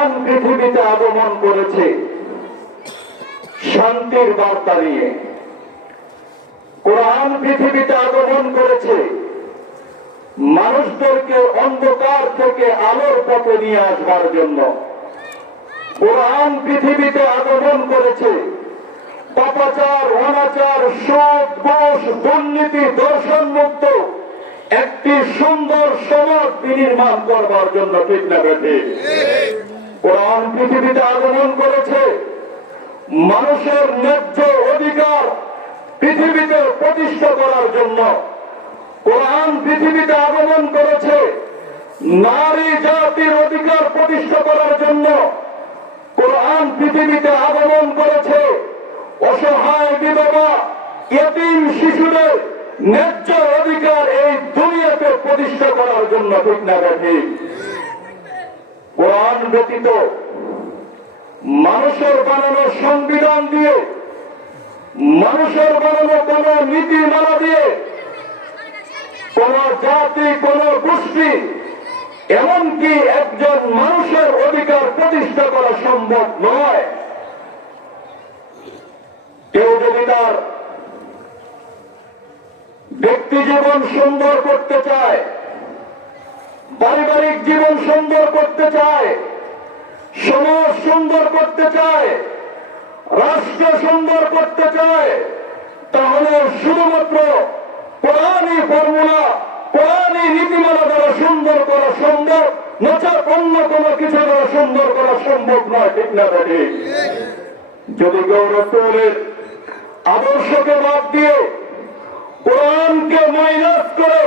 কোরআন পৃথিবীতে আগমন করেছে শান্তির বার্তা নিয়ে। কোরআন পৃথিবীতে আগমন করেছে মানুষদেরকে অন্ধকার থেকে আলোর পথে নিয়ে আসবার জন্য। কোরআন পৃথিবীতে আগমন করেছে পাপাচার, অনাচার, সুদ, ঘুষ, দুর্নীতি, দর্শন মুক্ত একটি সুন্দর সমাজ বিনির্মাণ করবার জন্য। ঠিক না বেঠি? কোরআন পৃথিবীতে আগমন করেছে মানুষের ন্যায্য অধিকার পৃথিবীতে প্রতিষ্ঠা করার জন্য। কোরআন পৃথিবীতে আগমন করেছে নারী জাতির অধিকার প্রতিষ্ঠা করার জন্য। কোরআন পৃথিবীতে আগমন করেছে অসহায় বিধবা, ইয়তীম শিশুদের ন্যায্য অধিকার এই দুনিয়াতে প্রতিষ্ঠা করার জন্য। ঠিক না ঠিক? কোরআন ব্যতীত মানুষের বানানো সংবিধান দিয়ে, মানুষের বানানো কোন নীতিমালা দিয়ে কোন জাতি, কোন গোষ্ঠী, এমনকি একজন মানুষের অধিকার প্রতিষ্ঠা করা সম্ভব নয়। কেউ যদি তার ব্যক্তি জীবন সুন্দর করতে চায়, পারিবারিক জীবন সুন্দর করতে চায়, সমাজ সুন্দর করতে চায়, রাষ্ট্র সুন্দর করতে চায়, তাহলে শুধুমাত্র কোরআনই ফর্মুলা, কোরআনই নীতিমালা দ্বারা সুন্দর করা সম্ভব, নচেৎ অন্য কোনো কিছু দ্বারা সুন্দর করা সম্ভব নয়। ঠিক না ঠিক? যদি কেউ রাসূলের আদর্শকে বাদ দিয়ে কোরআনকে মাইনাস করে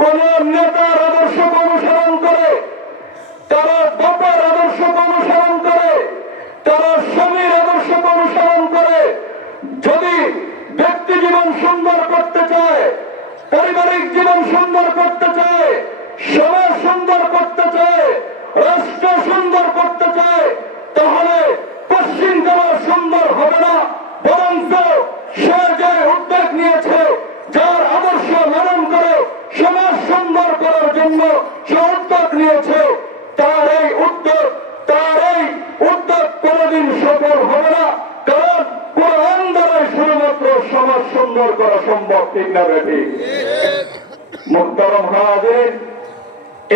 কোন নেতার আদর্শকে অনুসরণ করে, তারা বাবার আদর্শকে অনুসরণ করে, তারা স্বামীর আদর্শকে অনুসরণ করে, যদি ব্যক্তি জীবন সুন্দর করতে চায়, পারিবারিক জীবন সুন্দর করতে চায়, সমাজ সুন্দর করতে চায়, রাষ্ট্র সুন্দর করতে চায়, তাহলে পশ্চিম দেওয়া সুন্দর হবে না। বরঞ্চ সে যে উদ্যোগ নিয়েছে, যার আদর্শ লালন করে সমাজ সুন্দর করার জন্য সে উদ্যোগ নিয়েছে, তার এই উদ্যোগ কোনদিন সফল হবে না। কারণ কোরআন দ্বারাই শুধুমাত্র সমাজ সুন্দর করা সম্ভব। ঠিক না বেঠিক? মুহতারাম হাজির,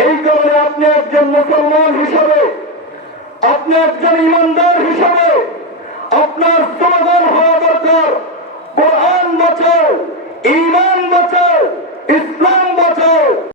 এই কারণে আপনি একজন মুসলমান হিসাবে, আপনি একজন ইমানদার হিসাবে আপনার স্লোগান হওয়া দরকার, কোরআন বাঁচাও, ঈমান বাঁচাও, ইসলাম বাঁচাও।